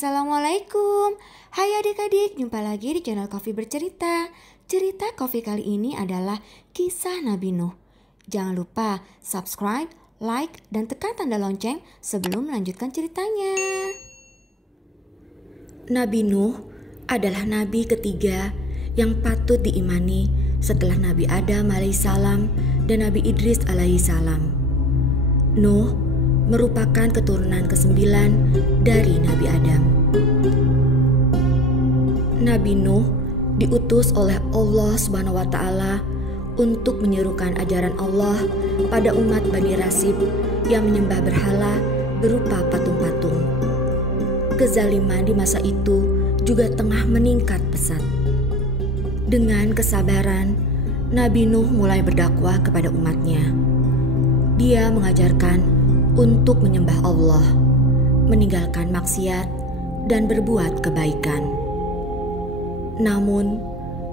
Assalamualaikum. Hai adik-adik, jumpa lagi di channel Coffee Bercerita. Cerita Coffee kali ini adalah kisah Nabi Nuh. Jangan lupa subscribe, like, dan tekan tanda lonceng sebelum melanjutkan ceritanya. Nabi Nuh adalah nabi ketiga yang patut diimani setelah Nabi Adam alaihissalam dan Nabi Idris alaihissalam. Nuh merupakan keturunan ke-9 dari Nabi Adam. Nabi Nuh diutus oleh Allah Subhanahu wa Ta'ala untuk menyerukan ajaran Allah pada umat Bani Rasib yang menyembah berhala berupa patung-patung. Kezaliman di masa itu juga tengah meningkat pesat. Dengan kesabaran, Nabi Nuh mulai berdakwah kepada umatnya. Dia mengajarkan untuk menyembah Allah, meninggalkan maksiat, dan berbuat kebaikan. Namun,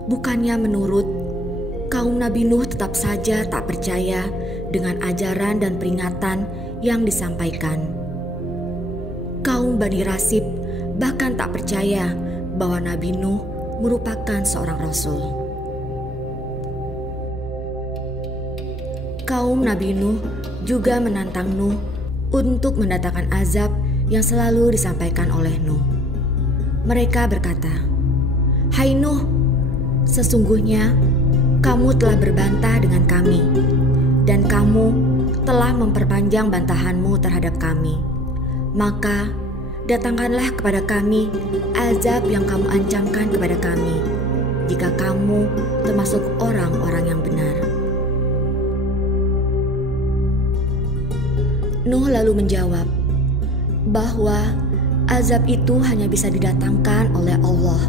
bukannya menurut, kaum Nabi Nuh tetap saja tak percaya dengan ajaran dan peringatan yang disampaikan. Kaum Bani Rasib bahkan tak percaya bahwa Nabi Nuh merupakan seorang rasul. Kaum Nabi Nuh juga menantang Nuh untuk mendatangkan azab yang selalu disampaikan oleh Nuh. Mereka berkata, "Hai Nuh, sesungguhnya kamu telah berbantah dengan kami, dan kamu telah memperpanjang bantahanmu terhadap kami. Maka datangkanlah kepada kami azab yang kamu ancamkan kepada kami, jika kamu termasuk orang-orang yang benar." Nuh lalu menjawab bahwa azab itu hanya bisa didatangkan oleh Allah.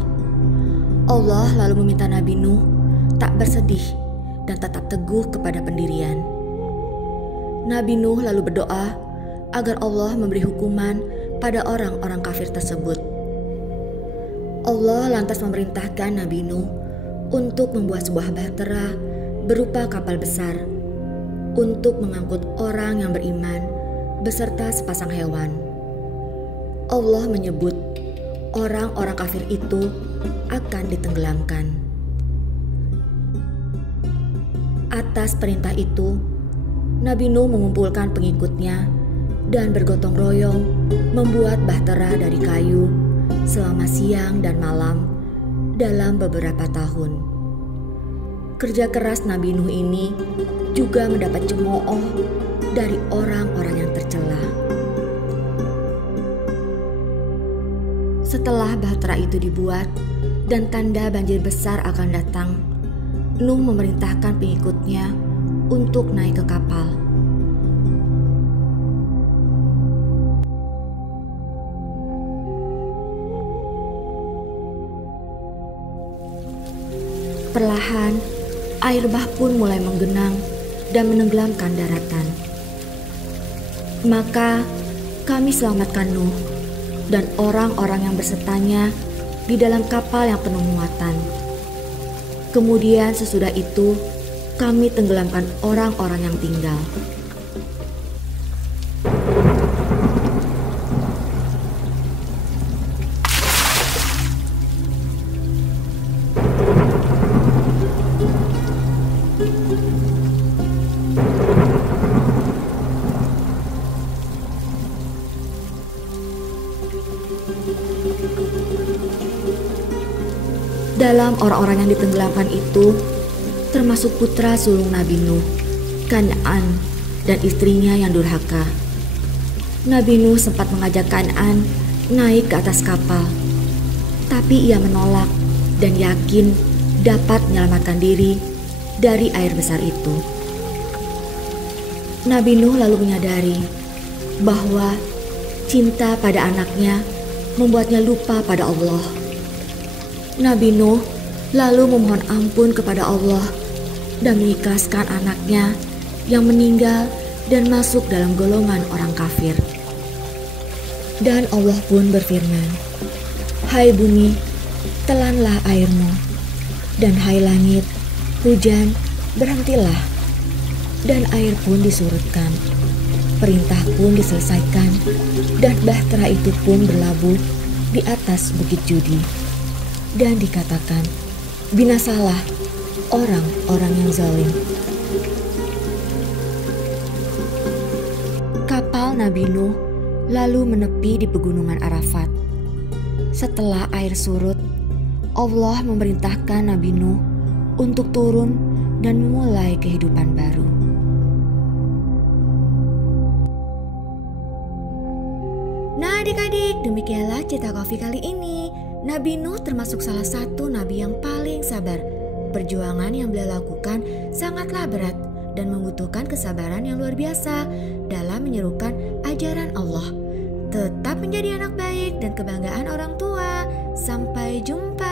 Allah lalu meminta Nabi Nuh tak bersedih dan tetap teguh kepada pendirian. Nabi Nuh lalu berdoa agar Allah memberi hukuman pada orang-orang kafir tersebut. Allah lantas memerintahkan Nabi Nuh untuk membuat sebuah bahtera berupa kapal besar untuk mengangkut orang yang beriman beserta sepasang hewan. Allah menyebut orang-orang kafir itu akan ditenggelamkan. Atas perintah itu, Nabi Nuh mengumpulkan pengikutnya dan bergotong royong membuat bahtera dari kayu selama siang dan malam dalam beberapa tahun. Kerja keras Nabi Nuh ini juga mendapat cemooh dari orang-orang yang tercela. Setelah bahtera itu dibuat dan tanda banjir besar akan datang, Nuh memerintahkan pengikutnya untuk naik ke kapal. Perlahan, air bah pun mulai menggenang dan menenggelamkan daratan. Maka kami selamatkan Nuh dan orang-orang yang bersertanya di dalam kapal yang penuh muatan. Kemudian sesudah itu kami tenggelamkan orang-orang yang tinggal. Dalam orang-orang yang ditenggelamkan itu, termasuk putra sulung Nabi Nuh, Kan'an, dan istrinya yang durhaka. Nabi Nuh sempat mengajak Kan'an naik ke atas kapal, tapi ia menolak dan yakin dapat menyelamatkan diri dari air besar itu. Nabi Nuh lalu menyadari bahwa cinta pada anaknya membuatnya lupa pada Allah. Nabi Nuh lalu memohon ampun kepada Allah dan mengikhlaskan anaknya yang meninggal dan masuk dalam golongan orang kafir. Dan Allah pun berfirman, "Hai bumi, telanlah airmu, dan hai langit, hujan, berhentilah." Dan air pun disurutkan, perintah pun diselesaikan, dan bahtera itu pun berlabuh di atas bukit Judi, dan dikatakan, "Binasalah orang-orang yang zalim." Kapal Nabi Nuh lalu menepi di pegunungan Arafat. Setelah air surut, Allah memerintahkan Nabi Nuh untuk turun dan memulai kehidupan baru. Nah adik-adik, demikianlah cerita Coffee kali ini. Nabi Nuh termasuk salah satu nabi yang paling sabar. Perjuangan yang beliau lakukan sangatlah berat dan membutuhkan kesabaran yang luar biasa dalam menyerukan ajaran Allah. Tetap menjadi anak baik dan kebanggaan orang tua. Sampai jumpa.